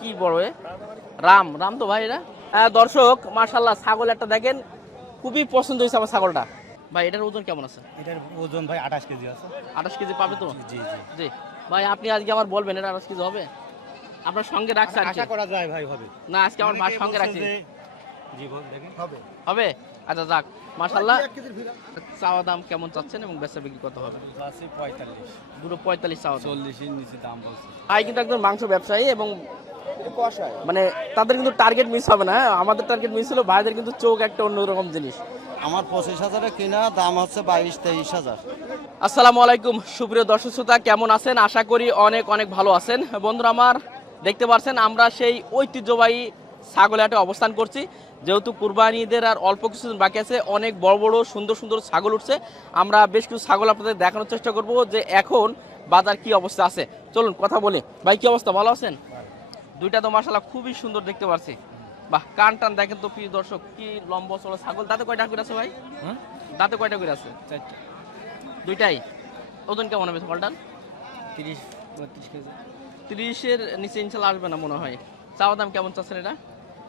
কি বড় রাম রাম তো ভাই এরা। দর্শক মাশাআল্লাহ ছাগল একটা দেখেন, খুবই পছন্দ হয়েছে আমার ছাগলটা। ভাই এটার ওজন কেমন আছে? এটার ওজন ভাই 28 কেজি আছে। 28 কেজি পাবে তো? জি জি জি ভাই, আপনি আজকে আমার বলবেন এটা 28 কেজি হবে? আপনার সঙ্গে রাখছে আশা করা যায় ভাই হবে। না, আজকে আমার ভাই সঙ্গে রাখছি। জি দেখেন হবে হবে। আচ্ছা যাক মাশাআল্লাহ। চাওয়া দাম কেমন চাচ্ছেন এবং বেচা বিক্রি কত হবে? আছে 45, দুটো 45 চাওয়া দাম। 40 এর নিচে দাম বলছে। ভাই কিন্তু একদম মাংস ব্যবসায়ী এবং মানে তাদের কিন্তু টার্গেট মিস হবে না। আমাদের টার্গেট মিস হলো, ভাইদের কিন্তু চোখ একটা অন্যরকম জিনিস। আমার 25,000 কিনা, দাম হচ্ছে 22-23,000। আসসালামু আলাইকুম সুপ্রিয় দর্শক শ্রোতা, কেমন আছেন? আশা করি অনেক অনেক ভালো আছেন। বন্ধুরা আমার দেখতে পাচ্ছেন আমরা সেই ঐতিহ্যবাহী ছাগল হাটে অবস্থান করছি। যেহেতু কুরবানি ঈদের আর অল্প কিছুদিন বাকি আছে, অনেক বড় বড় সুন্দর সুন্দর ছাগল উঠছে। আমরা বেশ কিছু ছাগল আপনাদের দেখানোর চেষ্টা করব যে এখন বাজার কি অবস্থা আছে। চলুন কথা বলি। ভাই কি অবস্থা, ভালো আছেন? দুইটা তো মাশাআল্লাহ খুবই সুন্দর দেখতে পাচ্ছি। বাহ, কান টান দেখেন তো প্রিয় দর্শক, কি লম্বা চড়া ছাগল। দাঁতে কয়টা করে আছে ভাই? দাঁতে কয়টা করে আছে? দুইটাই। ওজন কেমন হবে ছাগলটার? 30-32 কেজি। 30-এর নিচে ইনশাল্লাহ আসবে না মনে হয়। চাওয়া দাম কেমন চাচ্ছেন এটা?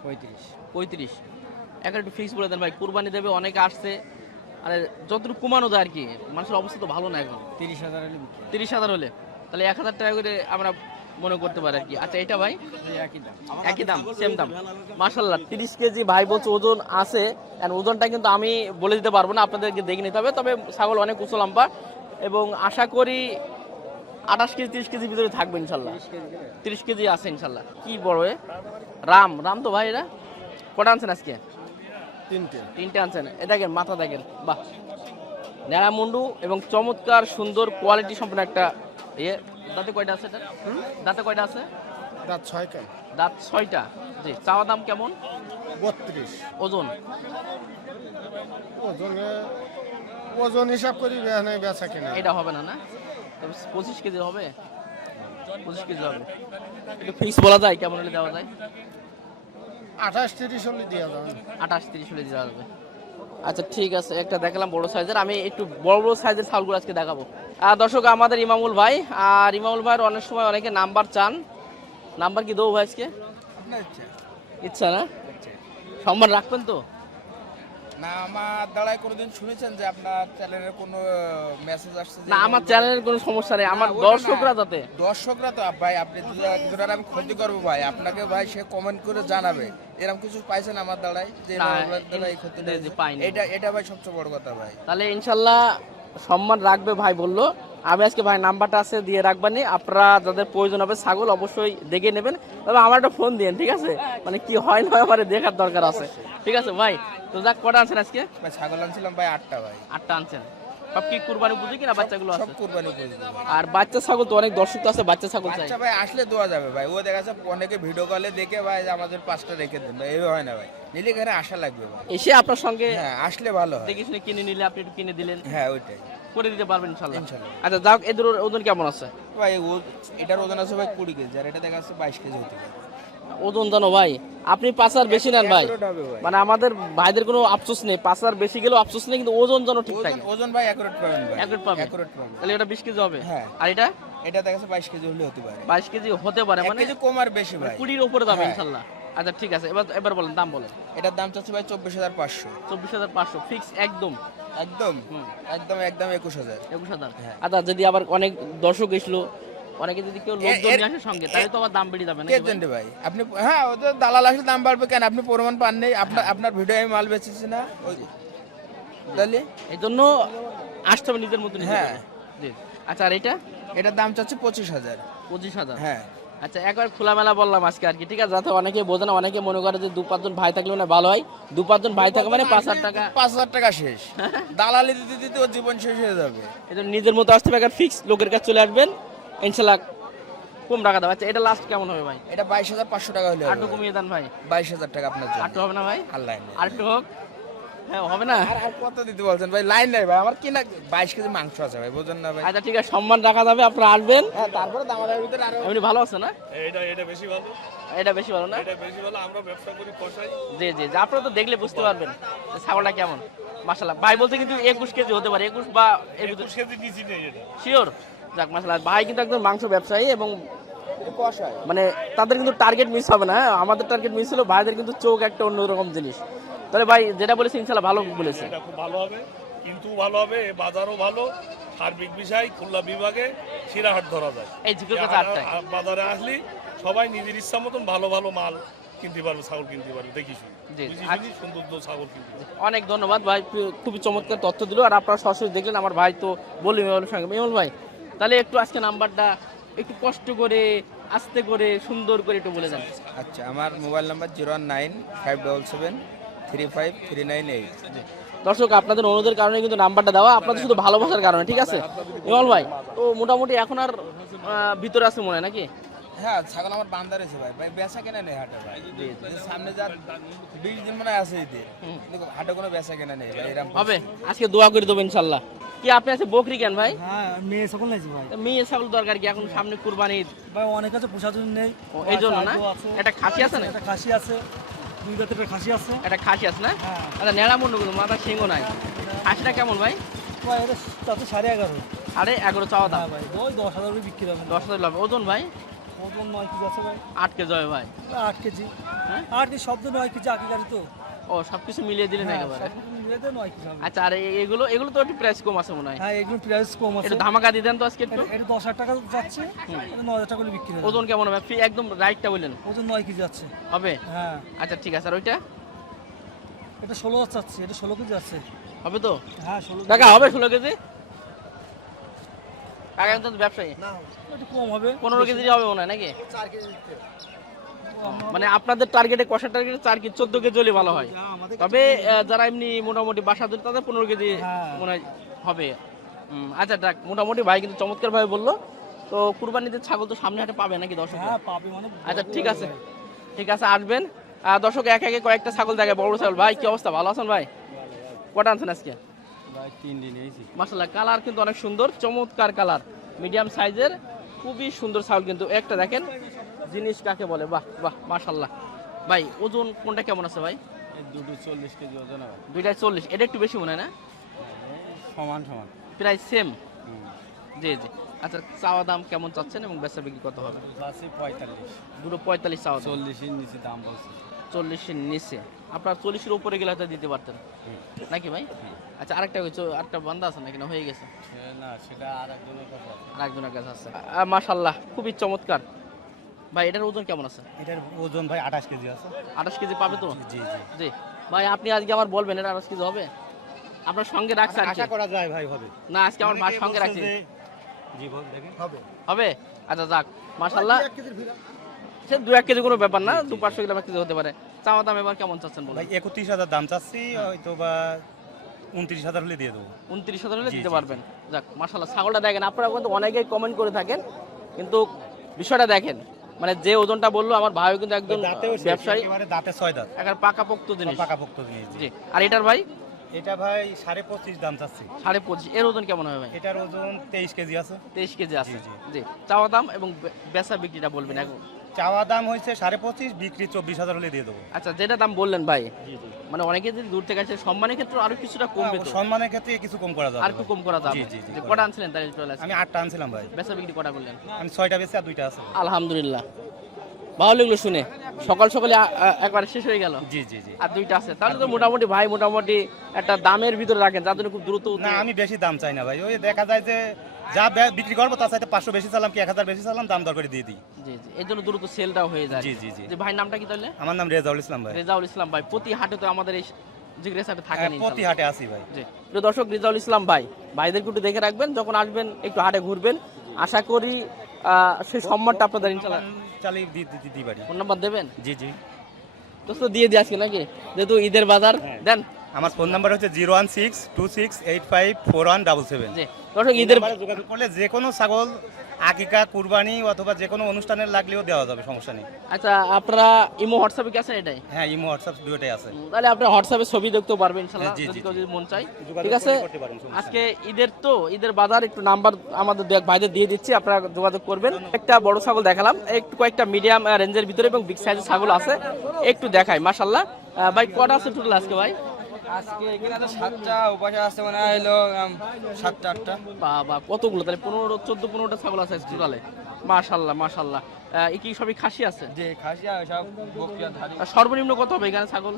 35। এখন একটু ফিক্স বলে দেন ভাই, কুরবানি দেবে, অনেকে আসছে। আরে যতটুকু কমানো যায় আর কি, মানুষের অবস্থা তো ভালো না এখন। 30,000 হলে 30,000 হলে তাহলে 1,000 টাকা করে আমরা মনে করতে পারি আর কি। আচ্ছা এটা ভাই একই দাম, সেম দাম মাশাআল্লাহ। 30 কেজি ভাই বলছে ওজন আছে। আর ওজনটা কিন্তু আমি বলে দিতে পারবো না, আপনাদেরকে দেখে নিতে হবে। তবে ছাগল অনেক উঁচু লম্বা এবং আশা করি 28 কেজি 30 কেজির ভিতরে থাকবে ইনশাল্লাহ। 30 কেজি আছে ইনশাল্লাহ। কি বড় রাম রাম তো ভাই এরা। কটা আনছেন আজকে? তিনটে আনছেন। এ দেখেন মাথা দেখেন, বাহ, ন্যাড়া মুন্ডু এবং চমৎকার সুন্দর কোয়ালিটি সম্পন্ন একটা ইয়ে। দাঁতে কয়টা আছে এটা? দাঁতে কয়টা আছে? দাঁত 6টা। দাঁত 6টা। জি, চাওয়া দাম কেমন? 32। ওজন ওজন হিসাব করি বেচা কিনা। এটা হবে না, না? তবে 25 কেজি হবে। 25 কেজি হবে। একটু ফিক্স বলা যায় কেমন হলে দেওয়া যায়? 28-30 হলে দেওয়া যাবে। 28-30 হলে দেওয়া যাবে। আচ্ছা ঠিক আছে, একটা দেখালাম বড় সাইজের। আমি একটু বড় বড় সাইজের ছাগলগুলো আজকে দেখাবো। দর্শক আমাদের ইমামুল ভাই, আর ইমামুল ভাইয়ের অনেক সময় অনেকে নাম্বার চান। নাম্বার কি দেবো ভাই আজকে? ইচ্ছা না? সম্মান রাখবেন তো? না, আমার দ্বারাই কোনোদিন শুনেছেন যে আপনার চ্যানেলের কোনো মেসেজ আসছে? না, আমার চ্যানেলের কোনো সমস্যা নেই, আমার দর্শকরা তো ভাই, আপনি দুটার আমি ক্ষতি করবো ভাই, আপনাকে ভাই সে কমেন্ট করে জানাবে। এরকম কিছু পাইছেন আমার দ্বারাই যে দ্বারাই ক্ষতি পাইনি। এটা ভাই সবচেয়ে বড় কথা ভাই। তাহলে ইনশাল্লাহ সম্মান রাখবে ভাই বললো। আমি আজকে ভাই নাম্বারটা আছে দিয়ে রাখবানি, আপনারা যাদের প্রয়োজন হবে ছাগল অবশ্যই দেখে নেবেন। তবে আমার একটা ফোন দিন, ঠিক আছে? মানে কি হয় না আমার দেখার দরকার আছে। ঠিক আছে ভাই, তো যাক কটা আনছেন আজকে? ভাই ছাগল আনছিলাম ভাই 8টা ভাই। 8টা আনছেন। সব কি কুরবানি উপযোগী না বাচ্চাগুলো আছে? সব কুরবানি উপযোগী। আর বাচ্চা ছাগল তো অনেক দর্শক আছে, বাচ্চা ছাগল চাই। আচ্ছা ভাই, আসলে দেওয়া যাবে ভাই। ও দেখা যাচ্ছে অনেকে ভিডিও কলে দেখে ভাই যে আমাদের 5টা রেখে দেন, এইভাবে হয় না ভাই। নিলে এখানে আসা লাগবে ভাই। এসে আপনার সঙ্গে হ্যাঁ, আসলে ভালো হয়। দেখে শুনে কিনে নিলে আপনি একটু কিনে দিলেন, হ্যাঁ ওইটাই করে দিতে পারবেন ইনশাল্লাহ। ইনশাল্লাহ। আচ্ছা যাক, এদের ওজন কেমন আছে ভাই? এটার ওজন আছে ভাই 20 কেজি, আর এটা দেখা যাচ্ছে 22 কেজি হতে পারে। ওজন জানো ভাই? আপনি পাঁচার বেশি নেন ভাই, Accurate হবে ভাই। মানে আমাদের ভাইদের কোনো আফসোস নেই, পাঁচার বেশি গেলেও আফসোস নেই, কিন্তু ওজন যেন ঠিক থাকে। ওজন ভাই অ্যাকুরেট পাবেন ভাই। Accurate পাবেন। Accurate পাবেন। তাহলে এটা 20 কেজি হবে। হ্যাঁ। আর এটা এটা দেখা যাচ্ছে 22 কেজি হলে হতে পারে। 22 কেজি হতে পারে, 1 মানে কেজি কম আর বেশি ভাই। 20-র উপরে যাবে হ্যাঁ। ইনশাল্লাহ। আচ্ছা ঠিক আছে, এবার বলেন দাম বলেন। এটার দাম চাচ্ছে ভাই 24,500। 24,500 ফিক্স একদম। একদম একদম 21,000। 21,000। হ্যাঁ। আচ্ছা যদি আবার অনেক দর্শক এসলো, অনেকে যদি কেউ লোকজন নিয়ে আসে সঙ্গে, তাহলে তো আবার দাম বেড়ে যাবে না? কে জানবে ভাই? আপনি হ্যাঁ, ওদের দালাল আসলে দাম বাড়বে কেন? আপনি প্রমাণ পান নেই? আপনার ভিডিও আমি মাল বেচেছি না ওই, তাহলে এই জন্য আসতে হবে নিজের মতো নিজে হ্যাঁ। করে। জি। আচ্ছা আর এটা? এটার দাম চাচ্ছে 25,000। 25,000। হ্যাঁ। আচ্ছা একবার খোলামেলা বললাম আজকে আর কি, ঠিক আছে? যাতে অনেকে বোঝে না, অনেকে মনে করে যে 2-5 জন ভাই থাকলে মানে ভালো হয়। 2-5 জন ভাই থাকে মানে 5,000 টাকা। 5,000 টাকা শেষ। দালালি দিতে দিতে ওর জীবন শেষ হয়ে যাবে। এই জন্য নিজের মতো আসতে হবে, একবার ফিক্স লোকের কাছে চলে আসবেন ইনশাল্লাহ কম টাকা দেবে। আচ্ছা এটা লাস্ট কেমন হবে ভাই? এটা 22,500 টাকা হলে আটটু কমিয়ে দেন ভাই। 22,000 টাকা আপনার জন্য। আটটু হবে না ভাই? আল্লাহ আটটু হোক। হ্যাঁ হবে না? আর কত দিতে বলছেন ভাই? লাইন নাই ভাই, আমার কিনা 22 কেজি মাংস আছে ভাই, বুঝেন না ভাই? আচ্ছা ঠিক আছে, সম্মান রাখা যাবে, আপনারা আসবেন। হ্যাঁ, তারপরে দামাদামির ভিতরে আরো এমনি ভালো আছে না? এটা বেশি ভালো। এটা বেশি ভালো না? এটা বেশি ভালো, আমরা ব্যবসা করি কষাই। জি জি, আপনারা তো দেখলে বুঝতে পারবেন যে ছাগলটা কেমন। মাশাআল্লাহ ভাই বলতে কিন্তু 21 কেজি হতে পারে, 21 বা 21 কেজি নিচে নেই এটা। শিওর। যাক মাশাআল্লাহ, ভাই কিন্তু একদম মাংস ব্যবসায়ী এবং কষায় মানে তাদের কিন্তু টার্গেট মিস হবে না, হ্যাঁ? আমাদের টার্গেট মিস হলো, ভাইদের কিন্তু চোখ একটা অন্যরকম জিনিস। তাহলে ভাই যেটা বলেছে ইনশাল্লাহ ভালো বলেছে। এটা খুব ভালো হবে, কিন্তু ভালো হবে, এ বাজারও ভালো, সার্বিক বিষয় খুলনা বিভাগে শিরাহাট ধরা যায়। এই ঝিকুর কাছে আটটায় বাজারে আসলে সবাই নিজের ইচ্ছা মতন ভালো ভালো মাল কিনতে পারবে, ছাগল কিনতে পারবে, দেখি শুনি জি, বুঝি আচ্ছা। শুনি সুন্দর ছাগল কিনতে পারবে। অনেক ধন্যবাদ ভাই, খুবই চমৎকার তথ্য দিল। আর আপনারা সরাসরি দেখলেন, আমার ভাই তো বললি মেমলের সঙ্গে। মেমল ভাই তাহলে একটু আজকে নাম্বারটা একটু কষ্ট করে আস্তে করে সুন্দর করে একটু বলে দেন। আচ্ছা, আমার মোবাইল নাম্বার 01957735398। দর্শক আপনাদের অনুরোধের কারণে কিন্তু নাম্বারটা দেওয়া, আপনাদের শুধু ভালোবাসার কারণে, ঠিক আছে? মেমল ভাই তো মোটামুটি এখন আর ভিতরে আছে মনে হয় নাকি? হ্যাঁ, ছাগল আমার বান্ধা রয়েছে ভাই, ভাই বেচা কেনা নেই হাটে ভাই। এই যে সামনে যা 20 দিন মনে হয় আছে ঈদের, কিন্তু হাটে কোনো বেচা কেনা নেই ভাই। এরকম হবে, আজকে দোয়া করে দেবো ইনশাল্লাহ। কি আপনি আছে বকরি কেন ভাই? হ্যাঁ, মেয়ে সকল নাইছি ভাই। মেয়ে ছাগল দরকার কি এখন, সামনে কুরবানি ঈদ। ভাই অনেক আছে, পোষার জন্য নেই। এই জন্য না, আছে, একটা খাসি আছে না? একটা খাসি আছে, 2 দাঁতের খাসি আছে। একটা খাসি আছে না? হ্যাঁ। আচ্ছা, নেড়া মুন্ডগুলো মাথা সিংহ নাই। খাসিটা কেমন ভাই? ভাই এটা তাতে 11.5। 11.5 চাওয়া দাম। হ্যাঁ ভাই, ওই 10,000 করে বিক্রি হবে। 10,000 লাভ। ওজন ভাই? ওজন 9 কেজি আছে ভাই। 8 কেজি হয় ভাই। 8 কেজি। হ্যাঁ? 8 কেজি শব্দ 9 কেজি আকি গাড়ি তো। ও সবকিছু মিলিয়ে দিলেন হ্যাঁ, একেবারে। সব কিছু মিলিয়ে দিয়ে 9 কেজি হবে। আচ্ছা, আর এগুলো এগুলো তো একটু প্রাইস কম আছে মনে হয়। হ্যাঁ, এগুলো প্রাইস কম আছে। একটু ধামাকা দিয়ে দেন তো আজকে একটু। এটা 10,000 টাকা যাচ্ছে, এটা 9,000 টাকা করে বিক্রি হবে। ওজন কেমন হবে? একদম রাইটটা বললেন। ওজন 9 কেজি যাচ্ছে। হবে? হ্যাঁ, আচ্ছা ঠিক আছে। আর ওইটা এটা 16 যাচ্ছে, এটা 16 কেজি আছে। হবে তো? হ্যাঁ, 16 টাকা হবে 16 কেজি? টাকা কিন্তু ব্যবসায়ী একটু কম হবে। 15 কেজি হবে মনে হয় নাকি? মানে আপনাদের টার্গেটে, কষার টার্গেটে 4 কেজি 14 কেজি হলে ভালো হয়। তবে যারা এমনি মোটামুটি বাসা ধরে তাদের 15 কেজি হ্যাঁ। মনে হয় হবে। আচ্ছা দেখ, মোটামুটি ভাই কিন্তু চমৎকার ভাবে বললো। তো কুরবানিতে ছাগল তো সামনে হাটে পাবে নাকি দর্শক? হ্যাঁ, পাবে মানে। আচ্ছা ঠিক আছে, ঠিক আছে, আসবেন। দর্শক এক একে কয়েকটা ছাগল দেখে, বড় ছাগল। ভাই কি অবস্থা, ভালো আছেন ভাই? কটা আনছেন আজকে? ভাই 3 দিন এইছি। মাশাআল্লাহ, কালার কিন্তু অনেক সুন্দর, চমৎকার কালার, মিডিয়াম সাইজের, খুবই সুন্দর ছাগল কিন্তু। একটা দেখেন জিনিস কাকে বলে, বাহ বাহ মাশাআল্লাহ। ভাই ওজন কোনটা কেমন আছে ভাই? এই দুটো 40 কেজি ওজন হবে। দুইটাই 40, এটা একটু বেশি মনে হয় না? সমান সমান। প্রায় সেম। জি জি। আচ্ছা, চাওয়া দাম কেমন চাচ্ছেন এবং বেচা বিক্রি কত হবে? আছে 45। দুটো 45 চাওয়া দাম। 40 এর নিচে দাম বলছে। 40-এর নিচে। আপনার 40-এর উপরে গেলে হয়তো দিতে পারতেন নাকি ভাই? আচ্ছা, আরেকটা বান্দা আছে নাকি, না হয়ে গেছে? না, সেটা আরেকজনের কাছে আছে। আরেকজনের কাছে আছে। মাশাআল্লাহ, খুবই চমৎকার। ভাই এটার ওজন কেমন আছে? এটার ওজন ভাই 28 কেজি আছে। 28 কেজি পাবে তো? জি জি। জি ভাই, আপনি আজকে আমার বলবেন এটা 28 কেজি হবে? আপনার সঙ্গে রাখছে আর কি? আশা করা যায় ভাই হবে। না, আজকে আমার ভাই সঙ্গে রাখছি। জি বল দেখেন। হবে। হবে? আচ্ছা যাক, মাশাআল্লাহ। সে 2-1 কেজি কোনো ব্যাপার না, 200-500 গ্রাম 1 কেজি হতে পারে। চাওয়া দাম এবার কেমন চাচ্ছেন বলুন? ভাই 31,000 দাম চাচ্ছি, হয়তো বা 29,000 হলে দিয়ে দেবো। 29,000 হলে জি, দিতে জি, পারবেন। যাক মাশাআল্লাহ, ছাগলটা দেখেন। আপনারা কিন্তু অনেকেই কমেন্ট করে থাকেন, কিন্তু বিষয়টা দেখেন, মানে যে ওজনটা বললো আমার ভাইও কিন্তু একজন দাঁতেও ব্যবসায়ী, একেবারে দাঁতে 6 দাঁত। একটা পাকাপোক্ত জিনিস। পাকাপোক্ত জিনিস। জি। আর এটার ভাই এটা ভাই 25.5 দাম চাচ্ছি। 25.5। এর ওজন কেমন হবে ভাই? এটার ওজন 23 কেজি আছে। 23 কেজি আছে। জি, জি। চাওয়া দাম এবং বেচা বিক্রিটা বলবেন এখন। চাওয়া দাম হয়েছে 25.5, বিক্রি 24,000 হলে দিয়ে দেবো। আচ্ছা, যেটা দাম বললেন ভাই, জি জি। মানে অনেকে যদি দূর থেকে আসে, সম্মানের ক্ষেত্রে আরো কিছুটা কমবে তো? সম্মানের ক্ষেত্রে কিছু কম করা যাবে। আর একটু কম করা যাবে। জি, জি, জি। যে কটা আনছিলেন তাই চলে আসে? আমি 8টা আনছিলাম ভাই। বেচা বিক্রি কটা করলেন? আমি 6টা বেশি আর 2টা আছে। আলহামদুলিল্লাহ, ভালো লাগলো শুনে। সকাল সকালে একবার শেষ হয়ে গেল। জি জি জি। আর 2টা আছে, তাহলে তো মোটামুটি ভাই মোটামুটি একটা দামের ভিতরে রাখেন, যার জন্য খুব দ্রুত না, আমি বেশি দাম চাই না ভাই। ওই দেখা যায় যে যা বিক্রি করবো তার সাথে 500 বেশি চালাম কি 1000 বেশি চালাম, দাম দর করে দিয়ে দিই। জি জি, এর জন্য দ্রুত সেলটাও হয়ে যায়। জি জি জি। যে ভাই নামটা কি তাহলে? আমার নাম রেজাউল ইসলাম ভাই। রেজাউল ইসলাম ভাই। প্রতি হাটে তো আমাদের এই জিজ্ঞাসাটা থাকে না প্রতি হাটে আসি ভাই। জি। প্রিয় দর্শক, রেজাউল ইসলাম ভাই, ভাইদেরকে একটু দেখে রাখবেন, যখন আসবেন একটু হাটে ঘুরবেন। আশা করি সেই সম্মানটা আপনাদের ইনশাআল্লাহ চালিয়ে দিতে পারি। ফোন নাম্বার দেবেন? জি জি। তো দিয়ে দিয়ে আজকে নাকি, যেহেতু ঈদের বাজার দেন। আমার ফোন নাম্বার হচ্ছে 01626854177। জি। দর্শক, ঈদের যোগাযোগ করলে যে কোনো ছাগল, আকিকা, কুরবানি অথবা যে কোনো অনুষ্ঠানের লাগলেও দেওয়া যাবে, সমস্যা নেই। আচ্ছা, আপনারা ইমো হোয়াটসঅ্যাপে কি আছেন? এটাই? হ্যাঁ, ইমো হোয়াটসঅ্যাপ দুটোই আছে। তাহলে আপনি হোয়াটসঅ্যাপে ছবি দেখতেও পারবেন ইনশাআল্লাহ, জি, জি, যদি কেউ যদি মন চাই। যোগাযোগ ঠিক আছে, করতে পারেন, সমস্যা আজকে ঈদের তো, ঈদের বাজার একটু নাম্বার আমাদের ভাইদের দিয়ে দিচ্ছি, আপনারা যোগাযোগ করবেন। একটা বড় ছাগল দেখালাম, একটু কয়েকটা মিডিয়াম রেঞ্জের ভিতরে এবং বিগ সাইজের ছাগল আছে, একটু দেখাই। মাশাআল্লাহ, ভাই কটা আছে টোটাল আজকে ভাই? আজকে এখানে তো 7টা, উপাসে আছে মনে হয় হলো 7টা 8টা। বাবা, কতগুলো তাহলে? 14-15টা ছাগল আছে টোটালে। মাশাল্লাহ মাশাল্লাহ। এ কি সবই খাসি আছে? যে খাসিয়া সব বকরিয়া ধারি আর সর্বনিম্ন কত হবে এখানে ছাগল?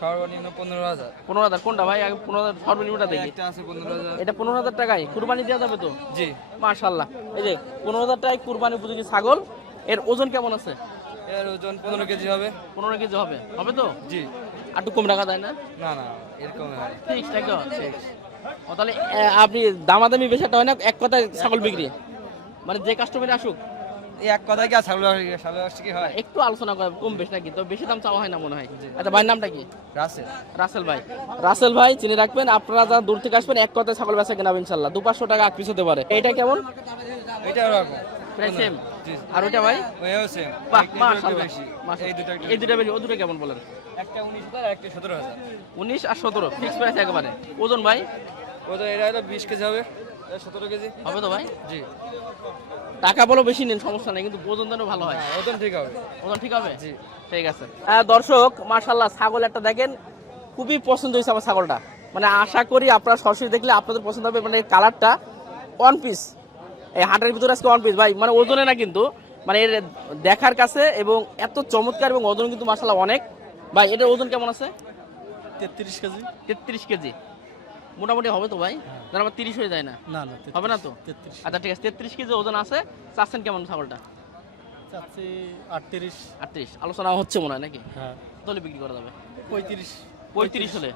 সর্বনিম্ন 15,000। 15,000 কোনটা ভাই? আগে 15,000 সর্বনিম্নটা দেখি। একটা আছে 15,000। এটা 15,000 টাকায় কুরবানি দেওয়া যাবে তো? জি। মাশাল্লাহ। এই যে 15,000 টাকায় কুরবানি উপযোগী ছাগল, এর ওজন কেমন আছে? এর ওজন 15 কেজি হবে। 15 কেজি হবে? হবে তো? জি। আর একটু কম রাখা যায় না? না না এরকম হয়। ফিক্সড একদম ফিক্সড। ও তাহলে আপনি দামাদামি বেশি একটা হয় না, এক কথায় ছাগল বিক্রি, মানে যে কাস্টমার আসুক এই এক কথা কি আর ছাগল কি হয়? একটু আলোচনা করে কম বেশি নাকি, তো বেশি দাম চাওয়া হয় না মনে হয়। আচ্ছা ভাইয়ের নামটা কি? রাসেল। রাসেল ভাই। রাসেল ভাই চিনে রাখবেন, আপনারা যারা দূর থেকে আসবেন এক কথায় ছাগল বেচা কেনাবেন ইনশাল্লাহ। 200-500 টাকা এক পিস হতে পারে। এইটা কেমন? এটা ওরকম প্রায় সেম। জি। আর ওইটা ভাই? ওইও সেম। বাহ একটু মাশাআল্লাহ বেশি। মাশাআল্লাহ। এই দুটো এই দুটো বেশি, ও দুটো কেমন বলেন? একটা 19,000 আর একটা 17,000। 19 আর 17 ফিক্স প্রাইস একেবারে। ওজন ভাই? ওজন এটা হলো 20 কেজি হবে। এটা 17 কেজি হবে তো ভাই? জি। টাকা বলো বেশি নিন সমস্যা নেই, কিন্তু ওজন যেন ভালো হয়। হ্যাঁ, ওজন ঠিক হবে। ওজন ঠিক হবে? জি। ঠিক আছে। দর্শক মাশাআল্লাহ ছাগল একটা দেখেন, খুবই পছন্দ হয়েছে আমার ছাগলটা। মানে আশা করি আপনারা সরাসরি দেখলে আপনাদের পছন্দ হবে। মানে কালারটা ওয়ান পিস, এই হাটের ভিতরে আজকে ওয়ান পিস ভাই, মানে ওজনে না কিন্তু, মানে এর দেখার কাছে এবং এত চমৎকার এবং ওজন কিন্তু মাশাআল্লাহ অনেক। ভাই এটার ওজন কেমন আছে? 33 কেজি। 33 কেজি মোটামুটি হবে তো ভাই? যেন আমার 30 হয়ে যায় না, না না হবে না তো? 33 আচ্ছা ঠিক আছে, 33 কেজি ওজন আছে। চাচ্ছেন কেমন ছাগলটা? চাচ্ছি 38। 38 আলোচনা হচ্ছে মনে হয় নাকি? হ্যাঁ তাহলে বিক্রি করা যাবে 35 হলে।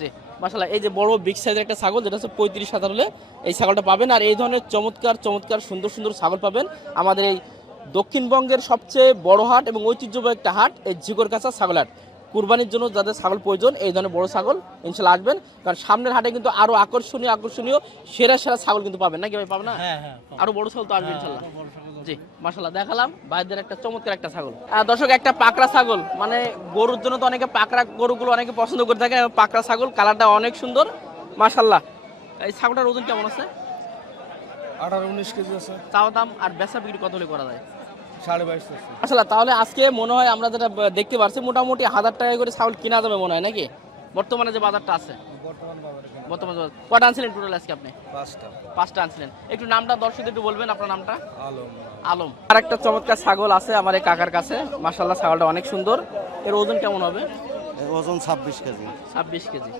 জি মাশাআল্লাহ। এই যে বড় বিগ সাইজের একটা ছাগল, যেটা হচ্ছে 35,000 হলে এই ছাগলটা পাবেন। আর এই ধরনের চমৎকার চমৎকার সুন্দর সুন্দর ছাগল পাবেন আমাদের এই দক্ষিণবঙ্গের সবচেয়ে বড় হাট এবং ঐতিহ্যবাহী একটা হাট, এই ঝিকরগাছা ছাগল হাট। কুরবানির জন্য যাদের ছাগল প্রয়োজন এই ধরনের বড় ছাগল ইনশাল্লাহ আসবেন, কারণ সামনের হাটে কিন্তু আরো আকর্ষণীয় সেরা সেরা ছাগল কিন্তু পাবেন নাকি ভাই? পাবেন না? হ্যাঁ হ্যাঁ। আরো বড় ছাগল তো আসবে ইনশাল্লাহ। জি মাশাআল্লাহ, দেখালাম ভাইদের একটা চমৎকার একটা ছাগল। দর্শক একটা পাকড়া ছাগল, মানে গরুর জন্য তো অনেকে পাকড়া গরুগুলো অনেকে পছন্দ করে থাকে। পাকড়া ছাগল, কালারটা অনেক সুন্দর মাশাআল্লাহ। এই ছাগলটার ওজন কেমন আছে? 18-19 কেজি আছে। চাওয়া দাম আর বেচা বিক্রি কত হলে করা যায়? 22.5 আছে। মাশাআল্লাহ। তাহলে আজকে মনে হয় আমরা যেটা দেখতে পারছি মোটামুটি 1000 টাকা করে ছাগল কিনা যাবে মনে হয় নাকি, বর্তমানে যে বাজারটা আছে? বর্তমান বাজার কয়টা আনছিলেন টোটাল আজকে আপনি? 5টা আনছিলেন। একটু নামটা দর্শকদের একটু বলবেন, আপনার নামটা? আলম। আর একটা চমৎকার ছাগল আছে আমার এই কাকার কাছে, মাশাআল্লাহ ছাগলটা অনেক সুন্দর। এর ওজন কেমন হবে? ওজন 26 কেজি। 26 কেজি।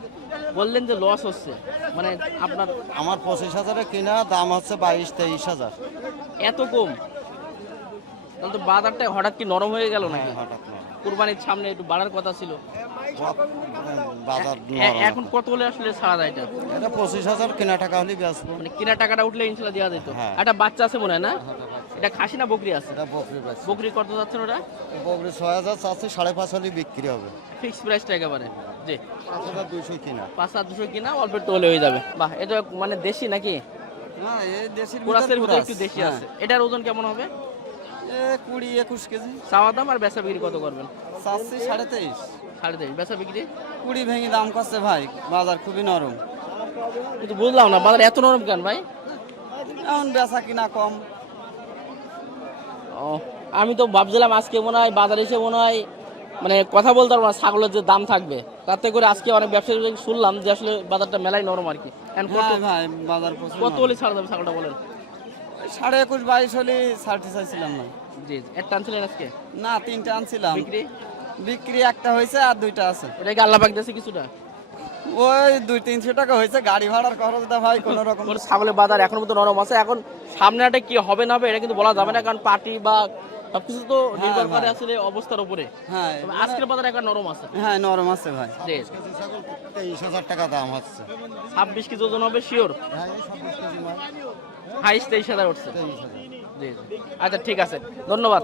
বললেন যে লস হচ্ছে, মানে আপনার? আমার 25,000 কিনা, দাম হচ্ছে 22-23,000। এত কম? তাহলে তো বাজারটা হঠাৎ কি নরম হয়ে গেল নাকি? হঠাৎ না, কুরবানির সামনে একটু বাড়ার কথা ছিল। বাজার এখন কত হলে আসলে ছাড়া যায় এটা? এটা 25,000 কিনা টাকা হলে বেচবো। মানে কিনা টাকাটা উঠলে ইনশাল্লাহ দেওয়া যেত। হ্যাঁ। একটা বাচ্চা আছে মনে হয় না? এটা খাসি না বকরি আছে? এটা বকরি বেচবো। বকরি কত যাচ্ছে ওটা? বকরি 6,000 চাচ্ছে, 5.5 হলে বিক্রি হবে। ফিক্স প্রাইসটা একেবারে? জি। 5,200 কিনা। 5,200 কিনা, অল্প একটু হলে হয়ে যাবে। বাহ, এটা মানে দেশি নাকি? হ্যাঁ, এই দেশির কোরাসের ভিতরে কোরাস। একটু দেশি হ্যাঁ। আছে। এটার ওজন কেমন হবে? 20-21 কেজি। চাওয়া দাম আর বেচা বিক্রি কত করবেন? চাচ্ছি 23.5। 23.5 বেচা বিক্রি? 20 ভেঙে দাম করছে ভাই, বাজার খুবই নরম। কিন্তু বুঝলাম না বাজার এত নরম কেন ভাই? এখন বেচা কিনা কম। ও, আমি তো ভাবছিলাম আজকে মনে হয় বাজারে এসে মনে হয় মানে কথা বলতে পারবো না, ছাগলের যে দাম থাকবে তাতে করে আজকে অনেক ব্যবসায়ী শুনলাম যে আসলে বাজারটা মেলাই নরম আর কি। এখন কত হ্যাঁ ভাই, বাজার প্রচুর কত নরম। হলে ছাড়া যাবে ছাগলটা বলেন? 21.5-22 হলে ছাড়তে চাইছিলাম না। জি, একটা আনছিলেন আজকে? না, 3টা আনছিলাম। বিক্রি? বিক্রি একটা হয়েছে আর 2টা আছে। এটা কি আল্লাহ পাক দিয়েছে কিছুটা? ওই 200-300 টাকা হয়েছে গাড়ি ভাড়ার খরচটা ভাই কোন রকম। ওর ছাগলের বাজার এখন মতো নরম আছে। এখন সামনে হাটে কি হবে না হবে এটা কিন্তু বলা যাবে না, কারণ পার্টি বা সবকিছু তো নির্ভর করে আসলে অবস্থার উপরে। হ্যাঁ তবে আজকের বাজার এখন নরম আছে। হ্যাঁ, নরম আছে ভাই। জি, 23,000 টাকা দাম হচ্ছে। 26 কেজি ওজন হবে শিওর? হ্যাঁ, এই 26 কেজি মাল। হাইস্ট 23,000 উঠছে। 23,000। জি জি, আচ্ছা ঠিক আছে, ধন্যবাদ।